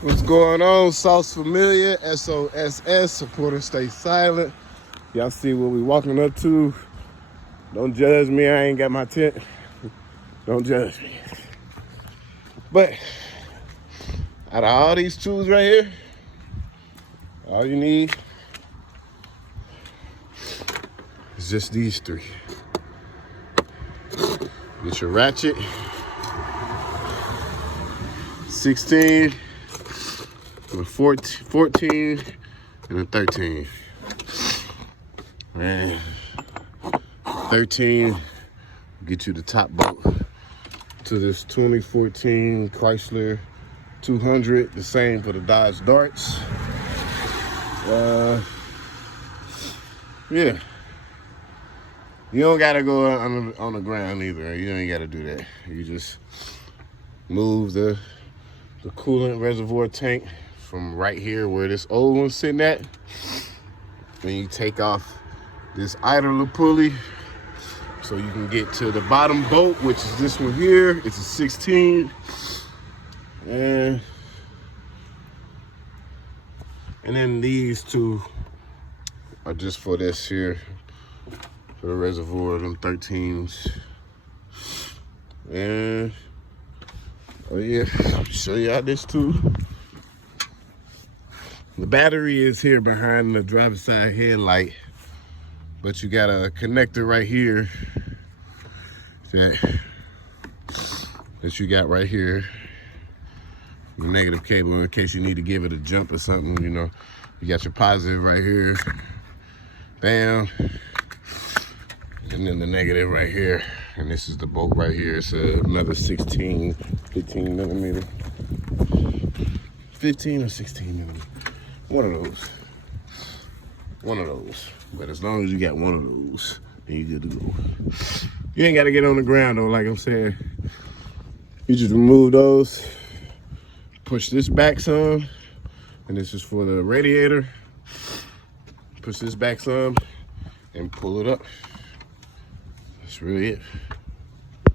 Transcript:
What's going on? Sauce Familiar, SOSS, supporters stay silent. Y'all see what we walking up to. Don't judge me, I ain't got my tent. Don't judge me. But out of all these tools right here, all you need is just these three. Get your ratchet, 16, a 14, and a 13. And 13 get you the top bolt to this 2014 Chrysler 200, the same for the Dodge Darts. Yeah. You don't gotta go on the ground either. You ain't gotta do that. You just move the coolant reservoir tank from right here where this old one's sitting at. Then you take off this idler pulley so you can get to the bottom bolt, which is this one here. It's a 16. And then these two are just for this here, for the reservoir, them 13s. And oh yeah, show y'all this too. The battery is here behind the driver's side headlight, but you got a connector right here that you got right here. The negative cable in case you need to give it a jump or something, you know. You got your positive right here, bam, and then the negative right here. And this is the bolt right here. It's another 15 millimeter. 15 or 16 millimeter. One of those. But as long as you got one of those, then you good to go. You ain't gotta get on the ground though, like I'm saying. You just remove those, push this back some, and this is for the radiator. Push this back some and pull it up. That's really it.